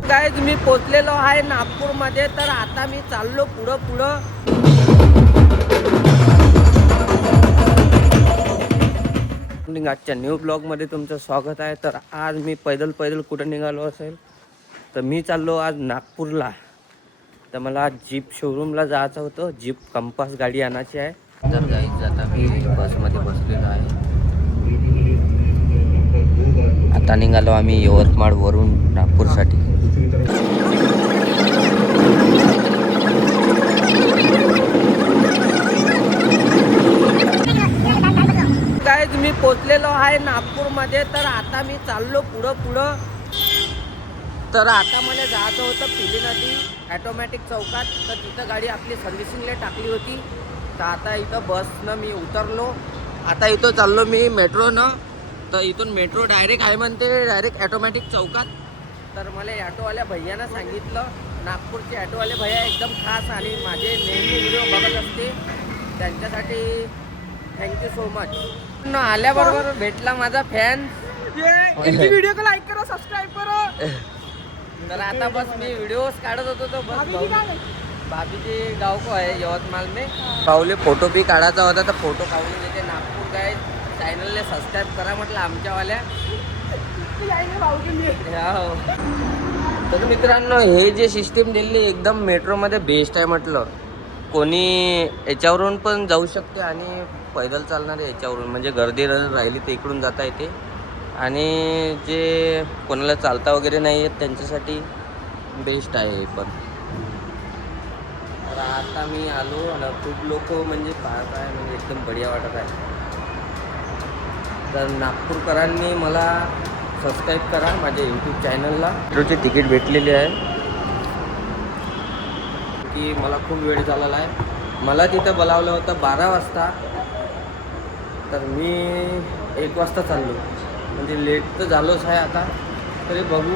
काय मी पोचलेलो आहे नागपूरमध्ये. तर आता मी चाललो पुढं. आजच्या न्यू ब्लॉगमध्ये तुमचं स्वागत आहे. तर आज मी पैदल कुठं निघालो असेल तर मी चाललो आज नागपूरला. तर मला जीप शोरूमला जायचं होतं. जीप कंपास गाडी आणायची आहे. तर गाईज आता मी बसमध्ये बसलेलो आहे. आता निघालो आम्ही यवतमाळवरून नागपूरसाठी. गाईज मी पोचलेलो आहे नागपूरमध्ये. तर आता मी चाललो पुढं. तर आता मला जायचं होतं पिली नदी ॲटोमॅटिक चौकात. तर तिथं गाडी आपली सर्व्हिसिंगला टाकली होती. तर आता इथं बसनं मी उतरलो. आता इथं चाललो मी मेट्रोनं. तर इथून मेट्रो डायरेक्ट आहे म्हणते, डायरेक्ट ॲटोमॅटिक चौकात. तर मला ॲटोवाल्या भैयानं सांगितलं, नागपूरचे ॲटोवाले भैया एकदम खास आणि माझे नेहमी व्हिडिओ बघत असते, त्यांच्यासाठी थँक्यू सो मच. आल्याबरोबर भेटला माझा फॅन. व्हिडिओ को लाईक करो, सबस्क्राईब करो. तर आता बस मी व्हिडिओज काढत होतो. तो बस भाभीजी गाव को आहे यवतमाळ में. पावले फोटो बी काढायचा होता तर फोटो काढून देते. नागपूर काय चॅनलला सबस्क्राईब करा म्हटलं आमच्यावाल्या. तर मित्रांनो, हे जे सिस्टीम दिली एकदम मेट्रोमध्ये बेस्ट आहे म्हटलं. कोणी याच्यावरून पण जाऊ शकते आणि पैदल चालणारे याच्यावरून, म्हणजे गर्दी राहिली तर इकडून जाता येते. आणि जे कोणाला चालता वगैरे नाही आहेत त्यांच्यासाठी बेस्ट आहे हे पण. तर आता मी आलो आणि खूप लोक म्हणजे पाहत आहे, म्हणजे एकदम बढिया वाटत आहे. तर नागपूरकरांनी मला सबस्क्राईब करा माझ्या यूट्यूब चॅनलला. मेट्रोची तिकीट भेटलेली आहे की मला खूप वेळ झालेला आहे. मला तिथं बोलावलं होतं 12 वाजता. तर मी 1 वाजता चाललो, म्हणजे लेट तर झालोच आहे आता. तरी बघू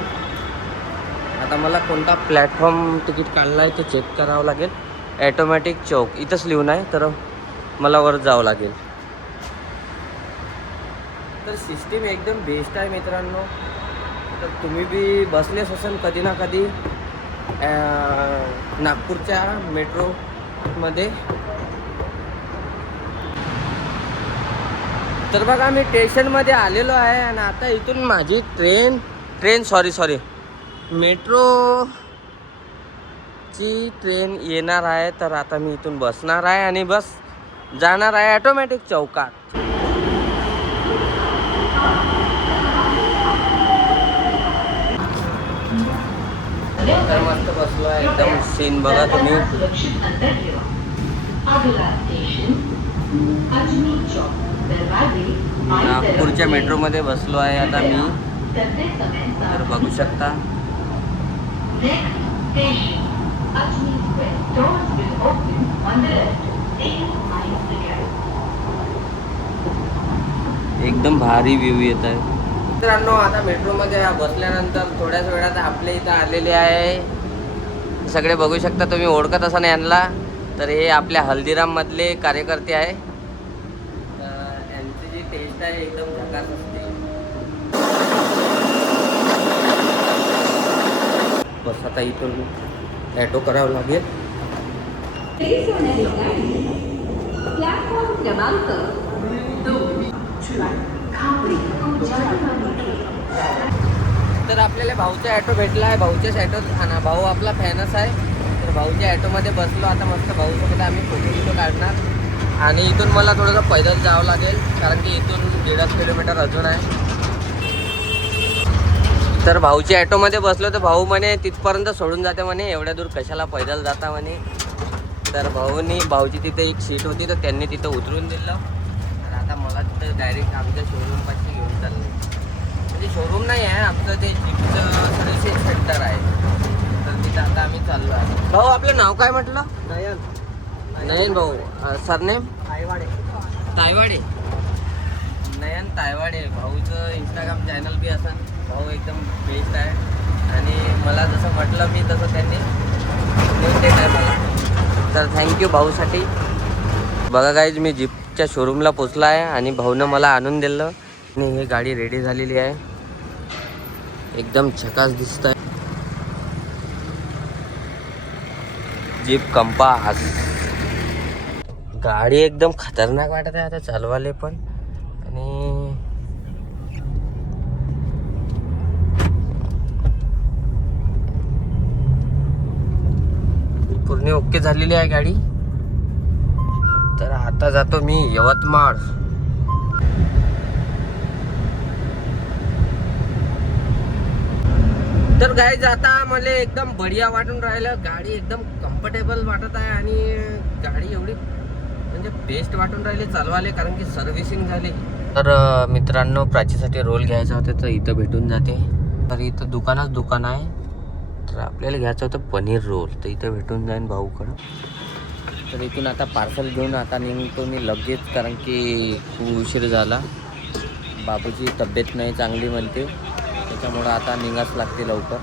आता मला कोणता प्लॅटफॉर्म तिकीट काढला आहे ते चेक करावं लागेल. ॲटोमॅटिक चौक इथंच लिहून आहे, तर मला वर जावं लागेल. तर सिस्टीम एकदम बेस्ट आहे मित्रांनो. तर तुम्ही बी बसलेच असेल कधी ना कधी नागपूरच्या मेट्रोमध्ये. तर बघा मी स्टेशनमध्ये आलेलो आहे आणि आता इथून माझी सॉरी मेट्रोची ट्रेन येणार आहे. तर आता मी इथून बसणार आहे आणि बस जाणार आहे ॲटोमॅटिक चौकात. तर मस्त बसलो आहे, एकदम सीन बघा तुम्ही. नागपूरच्या मेट्रोमध्ये बसलो आहे आता मी. तर बघू शकता एकदम भारी व्ह्यू येत आहे मित्रांनो. आता मेट्रोमध्ये बसल्यानंतर थोड्याच वेळात आपल्या इथं आलेले आहे सगळे. बघू शकता तुम्ही, ओळखत असा नाही यांना. तर हे आपल्या हल्दीराममधले कार्यकर्ते आहे. यांची जी टेस्ट आहे एकदम झकास असते. बस आता इथून ॲटो करावं लागेल. प्लॅटफॉर्म क्रमांक 2 तर आपल्याला भाऊचा ॲटो भेटला आहे. भाऊच्याच ॲटोत खाना. भाऊ आपला फॅनच आहे. तर भाऊच्या ॲटोमध्ये बसलो आता. मस्त भाऊसोबत आम्ही फोटो काढणार. आणि इथून मला थोडंसं पैदल जावं लागेल, कारण की इथून 1.5 किलोमीटर अजून आहे. तर भाऊच्या ॲटोमध्ये बसलो तर भाऊ म्हणे तिथपर्यंत सोडून जाते म्हणे, एवढ्या दूर कशाला पैदल जाता म्हणे. तर भाऊची तिथे एक सीट होती तर त्यांनी तिथं उतरून दिलं. तर आता मला तिथं डायरेक्ट आमच्या शोरूमपाशी घेऊन चालले. म्हणजे शोरूम नाही आहे आमचं, ते जीपचं सर्व्हिसिंग सेंटर आहे. तर तिथं आता आम्ही चाललो आहे. भाऊ आपलं नाव काय म्हटलं? नयन भाऊ. सरनेम तायवाडे. नयन तायवाडे. भाऊचं इंस्टाग्राम चॅनल बी असं. भाऊ एकदम बेस्ट आहे आणि मला जसं म्हटलं मी तसं त्यांनी देऊन देत आहे मला. तर थँक्यू भाऊसाठी. बघा गाईज, मी जीपच्या शोरूमला पोचला आहे आणि भाऊनं मला आणून दिलं. आणि ही गाडी रेडी झालेली आहे, एकदम झकास दिसत आहे. Jeep compass. गाडी एकदम खतरनाक वाटत आहे आता चालवाले पण. आणि पूर्ण ओके झालेली आहे गाडी. तर आता जातो मी यवतमाळ. तर गाईज आता मला एकदम बढिया वाटून राहिलं. गाडी एकदम कम्फर्टेबल वाटत आहे आणि गाडी एवढी म्हणजे बेस्ट वाटून राहिली चालवाले, कारण की सर्व्हिसिंग झाली. तर मित्रांनो, प्राचीसाठी रोल घ्यायचा होता तर इथं भेटून जाते. तर इथं दुकान आहे. तर आपल्याला घ्यायचं होतं पनीर रोल, तर इथं भेटून जाईन भाऊकडं. तर इथून आता पार्सल घेऊन आता निघतो मी लगेच, कारण की खूप उशीर झाला. बाबूची तब्येत नाही चांगली म्हणते, त्याच्यामुळं आता निघाच लागते लवकर.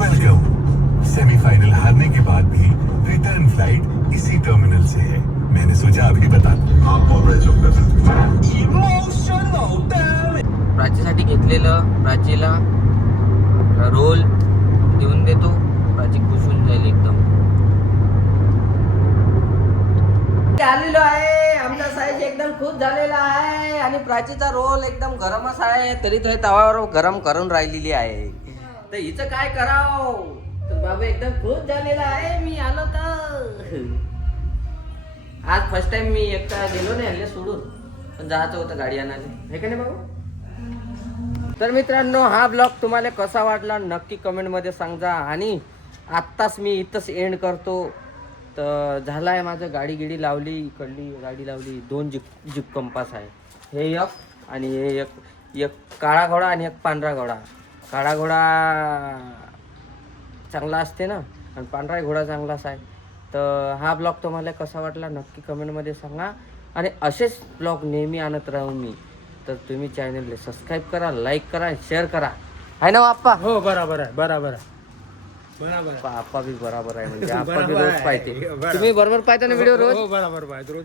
वेलकम. सेमीफाइनल हारने के बाद भी रिटर्न फ्लाइट इसी टर्मिनल से है. मैंने सोचा अभी बता दूं. आप प्राचीसाठी घेतलेलं, प्राचीला रोल देऊन देतो. प्राची खुश होऊन जाईल एकदम. आलेलो आहे, आमचा साईज एकदम खुश झालेला आहे आणि प्राचीचा रोल एकदम गरमच आहे, तरी तो तव्यावर गरम करून राहिलेली आहे. तर हिचं काय करावं. तर बाबू एकदम खुश झालेला आहे. मी आलो तर आज फर्स्ट टाइम मी एकटा गेलो नाही हल्ले सोडून, पण जायचं होतं गाडी आणायला, हे का नाही बाबू. तर मित्रांनो, हा ब्लॉग तुम्हाला कसा वाटला नक्की कमेंटमध्ये सांगा. आणि आत्ताच मी इथंच एंड करतो. तर झाला आहे माझं, गाडी गिडी लावली, इकडली गाडी लावली. 2 जीप कंपास आहे. हे एक आणि हे एक काळा घोडा आणि एक पांढरा घोडा. काळा घोडा चांगला असते ना, आणि पांढरा घोडा चांगलाच आहे. तर हा ब्लॉग तुम्हाला कसा वाटला नक्की कमेंटमध्ये सांगा. आणि असेच ब्लॉग नेहमी आणत राहू मी. तर तुम्ही चॅनलला सबस्क्राईब करा, लाईक करा, शेअर करा. आहे ना आप्पा? हो बरोबर आहे, बरोबर आहे, बरोबर आहे. आप्पा बी बरोबर आहे, म्हणजे आप्पा बी बरोबर रोज आहे. पाहते. बरोबर. तुम्ही बरोबर पाहता ना व्हिडिओ रोज? हो बरोबर आहे, रोज